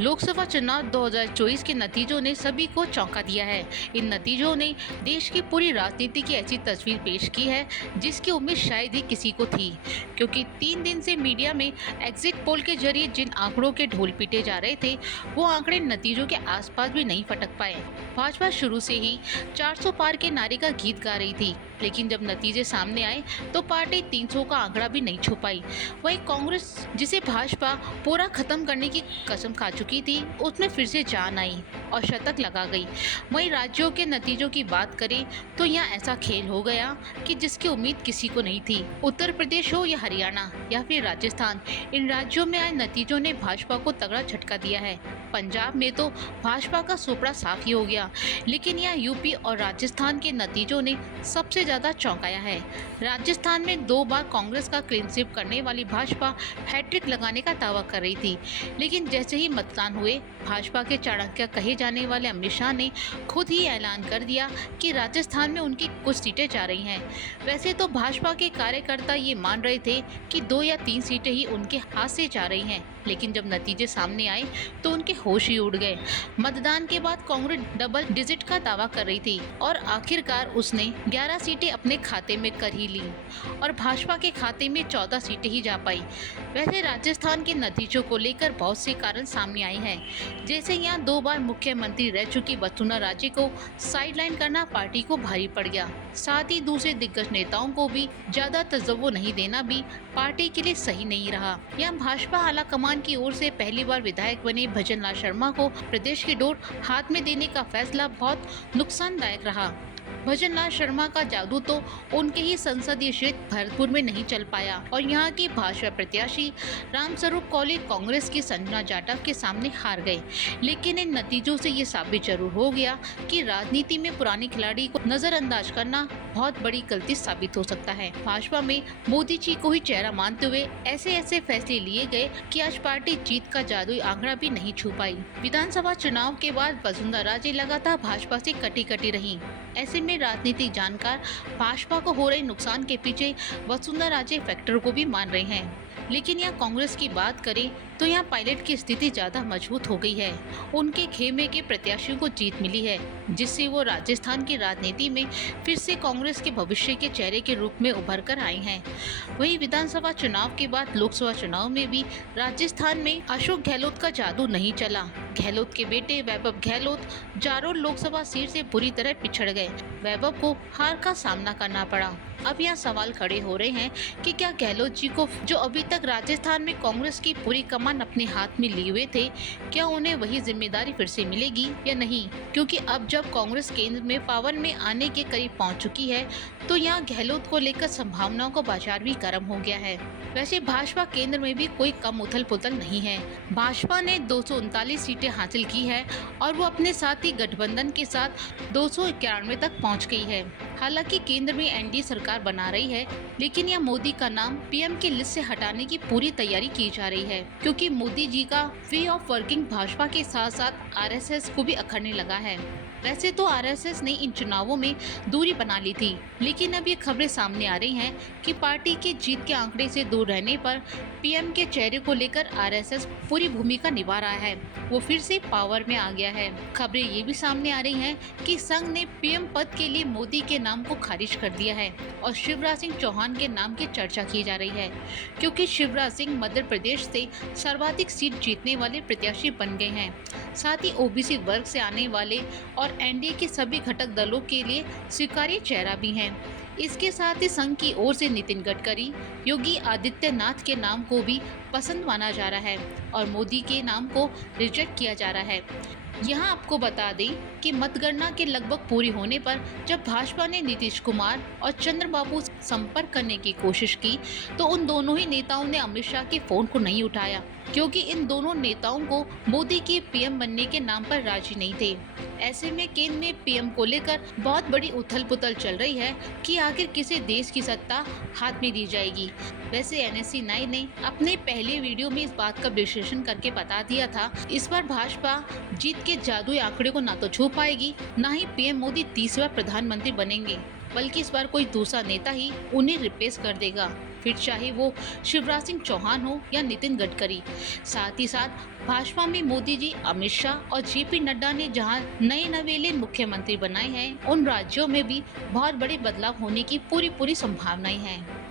लोकसभा चुनाव 2024 के नतीजों ने सभी को चौंका दिया है। इन नतीजों ने देश की पूरी राजनीति की ऐसी तस्वीर पेश की है जिसकी उम्मीद शायद ही किसी को थी, क्योंकि 3 दिन से मीडिया में एग्जिट पोल के जरिए जिन आंकड़ों के ढोल पीटे जा रहे थे, वो आंकड़े नतीजों के आसपास भी नहीं फटक पाए। भाजपा शुरू से ही 400 पार के नारे का गीत गा रही थी, लेकिन जब नतीजे सामने आए तो पार्टी 300 का आंकड़ा भी नहीं छू पाई। वहीं कांग्रेस, जिसे भाजपा पूरा खत्म करने की कसम खा चुकी थी, उसमें फिर से जान आई और शतक लगा गई। वहीं राज्यों के नतीजों की बात करें तो यहाँ ऐसा खेल हो गया कि जिसकी उम्मीद किसी को नहीं थी। उत्तर प्रदेश हो या हरियाणा या फिर राजस्थान, इन राज्यों में आए नतीजों ने भाजपा को तगड़ा झटका दिया है। पंजाब में तो भाजपा का सुपड़ा साफ ही हो गया, लेकिन यहाँ यूपी और राजस्थान के नतीजों ने सबसे ज्यादा चौंकाया है। राजस्थान में 2 बार कांग्रेस का क्लीन स्वीप करने वाली भाजपा हैट्रिक लगाने का दावा कर रही थी, लेकिन जैसे ही मतदान हुए, भाजपा के चाणक्य कहे जाने वाले अमित शाह ने खुद ही ऐलान कर दिया कि राजस्थान में उनकी कुछ सीटें जा रही हैं। वैसे तो भाजपा के कार्यकर्ता ये मान रहे थे कि 2 या 3 सीटें ही उनके हाथ से जा रही हैं, लेकिन जब नतीजे सामने आए तो उनके होश ही उड़ गए। मतदान के बाद कांग्रेस डबल डिजिट का दावा कर रही थी और आखिरकार उसने 11 सीटें अपने खाते में कर ही ली और भाजपा के खाते में 14 सीटें ही जा पाई। वैसे राजस्थान के नतीजों को लेकर बहुत से कारण सामने आए हैं, जैसे यहाँ 2 बार मुख्यमंत्री रह चुकी वसुंधरा राजे को साइडलाइन करना पार्टी को भारी पड़ गया। साथ ही दूसरे दिग्गज नेताओं को भी ज्यादा तजव्वुर नहीं देना भी पार्टी के लिए सही नहीं रहा। यहाँ भाजपा आला कमान की ओर से पहली बार विधायक बने भजन लाल शर्मा को प्रदेश की डोर हाथ में देने का फैसला बहुत नुकसानदायक रहा। भजन लाल शर्मा का जादू तो उनके ही संसदीय क्षेत्र भरतपुर में नहीं चल पाया और यहाँ की भाजपा प्रत्याशी रामस्वरूप कौले कांग्रेस की संजना जाटव के सामने हार गए। लेकिन इन नतीजों से ये साबित जरूर हो गया कि राजनीति में पुराने खिलाड़ी को नजरअंदाज करना बहुत बड़ी गलती साबित हो सकता है। भाजपा में मोदी जी को ही चेहरा मानते हुए ऐसे फैसले लिए गए कि आज पार्टी जीत का जादुई आंकड़ा भी नहीं छू पाई। विधानसभा चुनाव के बाद वसुंधरा राजे लगातार भाजपा से कटी रही। ऐसे में राजनीतिक जानकार भाजपा को हो रहे नुकसान के पीछे वसुंधरा राजे फैक्टर को भी मान रहे हैं। लेकिन यहाँ कांग्रेस की बात करें तो यहाँ पायलट की स्थिति ज्यादा मजबूत हो गई है। उनके खेमे के प्रत्याशियों को जीत मिली है, जिससे वो राजस्थान की राजनीति में फिर से कांग्रेस के भविष्य के चेहरे के रूप में उभर कर आए हैं। वहीं विधानसभा चुनाव के बाद लोकसभा चुनाव में भी राजस्थान में अशोक गहलोत का जादू नहीं चला। गहलोत के बेटे वैभव गहलोत जारोल लोकसभा सीट से बुरी तरह पिछड़ गए। वैभव को हार का सामना करना पड़ा। अब यहाँ सवाल खड़े हो रहे हैं कि क्या गहलोत जी को, जो अभी तक राजस्थान में कांग्रेस की पूरी कमान अपने हाथ में लिए हुए थे, क्या उन्हें वही जिम्मेदारी फिर से मिलेगी या नहीं? क्योंकि अब जब कांग्रेस केंद्र में पावर में आने के करीब पहुंच चुकी है, तो यहाँ गहलोत को लेकर संभावनाओं का बाजार भी गर्म हो गया है। वैसे भाजपा केंद्र में भी कोई कम उथल पुथल नहीं है। भाजपा ने 239 सीटें हासिल की है और वो अपने साथी गठबंधन के साथ 291 तक पहुंच गई है। हालांकि केंद्र में एनडीए सरकार बना रही है, लेकिन यह मोदी का नाम पीएम की लिस्ट से हटाने की पूरी तैयारी की जा रही है, क्योंकि मोदी जी का वे ऑफ वर्किंग भाजपा के साथ साथ आरएसएस को भी अखरने लगा है। वैसे तो आरएसएस ने इन चुनावों में दूरी बना ली थी, लेकिन अब ये खबरें सामने आ रही हैं कि पार्टी के जीत के आंकड़े से दूर रहने पर पीएम के चेहरे को लेकर आरएसएस पूरी भूमिका निभा रहा है। वो फिर से पावर में आ गया है। खबरें ये भी सामने आ रही हैं कि संघ ने पीएम पद के लिए मोदी के नाम को खारिज कर दिया है और शिवराज सिंह चौहान के नाम की चर्चा की जा रही है, क्योंकि शिवराज सिंह मध्य प्रदेश से सर्वाधिक सीट जीतने वाले प्रत्याशी बन गए हैं। साथ ही ओबीसी वर्ग से आने वाले और एनडीए के सभी घटक दलों के लिए स्वीकार्य चेहरा भी हैं। इसके साथ ही संघ की ओर से नितिन गडकरी, योगी आदित्यनाथ के नाम को भी पसंद माना जा रहा है और मोदी के नाम को रिजेक्ट किया जा रहा है। यहाँ आपको बता दें कि मतगणना के लगभग पूरी होने पर जब भाजपा ने नीतीश कुमार और चंद्रबाबू संपर्क करने की कोशिश की, तो उन दोनों ही नेताओं ने अमित शाह के फोन को नहीं उठाया, क्योंकि इन दोनों नेताओं को मोदी के पीएम बनने के नाम पर राजी नहीं थे। ऐसे में केंद्र में पीएम को लेकर बहुत बड़ी उथल पुथल चल रही है कि आखिर किसे देश की सत्ता हाथ में दी जाएगी। वैसे एनएससी 9 ने अपने पहले वीडियो में इस बात का विश्लेषण करके बता दिया था, इस बार भाजपा जीत के जादुई आंकड़े को ना तो छू पाएगी, ना ही पीएम मोदी 30वां प्रधानमंत्री बनेंगे। बल्कि इस बार कोई दूसरा नेता ही उन्हें रिप्लेस कर देगा, फिर चाहे वो शिवराज सिंह चौहान हो या नितिन गडकरी। साथ ही साथ भाजपा में मोदी जी, अमित शाह और जेपी नड्डा ने जहां नए नवेले मुख्यमंत्री बनाए हैं, उन राज्यों में भी बहुत बड़े बदलाव होने की पूरी संभावनाएं हैं।